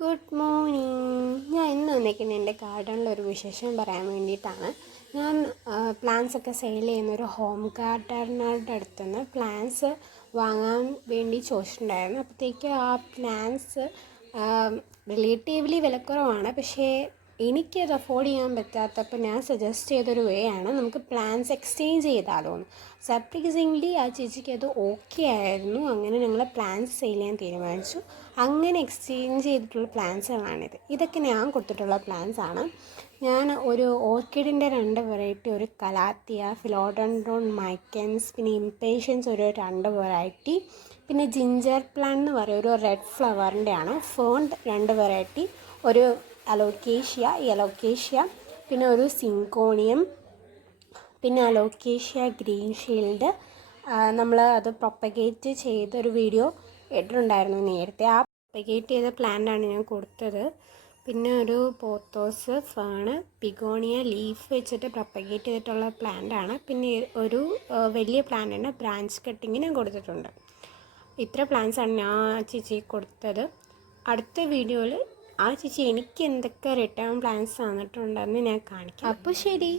Good morning. ഞാൻ ഇന്ന് വന്നിരിക്കുന്നത് എൻ്റെ ഗാർഡനിലൊരു വിശേഷം പറയാൻ വേണ്ടിയിട്ടാണ്. ഞാൻ പ്ലാന്റ്സൊക്കെ സെയിൽ ചെയ്യുന്ന ഒരു ഹോം ഗാർഡനറുടെ അടുത്തുനിന്ന് പ്ലാന്റ്സ് വാങ്ങാൻ വേണ്ടി ചോദിച്ചിട്ടുണ്ടായിരുന്നു. അപ്പോഴത്തേക്ക് ആ പ്ലാന്റ്സ് റിലേറ്റീവ്ലി വിലക്കുറവാണ്, പക്ഷേ എനിക്കത് അഫോർഡ് ചെയ്യാൻ പറ്റാത്തപ്പോൾ ഞാൻ സജസ്റ്റ് ചെയ്തൊരു വേ ആണ് നമുക്ക് പ്ലാന്റ്സ് എക്സ്ചേഞ്ച് ചെയ്താലോ എന്ന്. സർപ്രൈസിംഗ്ലി ആ ചേച്ചിക്ക് അത് ഓക്കെ ആയിരുന്നു. അങ്ങനെ ഞങ്ങൾ പ്ലാന്റ്സ് സെയിൽ ചെയ്യാൻ തീരുമാനിച്ചു. അങ്ങനെ എക്സ്ചേഞ്ച് ചെയ്തിട്ടുള്ള പ്ലാന്റ്സുകളാണിത്. ഇതൊക്കെ ഞാൻ കൊടുത്തിട്ടുള്ള പ്ലാന്റ്സ് ആണ്. ഞാൻ ഒരു ഓർക്കിഡിൻ്റെ 2 വെറൈറ്റി, ഒരു കലാത്തിയ, ഫിലോഡൻഡ്രോൺ മൈക്കൻസ്, പിന്നെ ഇംപേഷ്യൻസ് ഒരു 2 വെറൈറ്റി, പിന്നെ ജിഞ്ചർ പ്ലാന്റ് എന്ന് പറയും ഒരു റെഡ് ഫ്ലവറിൻ്റെ ആണ്, ഫേൺ 2 വെറൈറ്റി, ഒരു യെലോക്കേഷ്യ, പിന്നെ ഒരു സിങ്കോണിയം, പിന്നെ അലോക്കേഷ്യ ഗ്രീൻ ഷീൽഡ്. നമ്മൾ അത് പ്രൊപ്പഗേറ്റ് ചെയ്തൊരു വീഡിയോ ഇട്ടിട്ടുണ്ടായിരുന്നു നേരത്തെ. ആ പ്രൊപ്പഗേറ്റ് ചെയ്ത പ്ലാന്റാണ് ഞാൻ കൊടുത്തത്. പിന്നെ ഒരു പോത്തോസ് ഫേണ്, പിഗോണിയ ലീഫ് വെച്ചിട്ട് പ്രൊപ്പഗേറ്റ് ചെയ്തിട്ടുള്ള പ്ലാന്റാണ്. പിന്നെ ഒരു വലിയ പ്ലാന്റിന് ബ്രാഞ്ച് കട്ടിങ് ഞാൻ കൊടുത്തിട്ടുണ്ട്. ഇത്ര പ്ലാന്റ്സാണ് ഞാൻ ചേച്ചി കൊടുത്തത്. അടുത്ത വീഡിയോയിൽ ആ ചേച്ചി എനിക്ക് എന്തൊക്കെ റിട്ടേൺ പ്ലാന്റ്സ് തന്നിട്ടുണ്ടെന്ന് ഞാൻ കാണിക്കാം. അപ്പോൾ ശരി.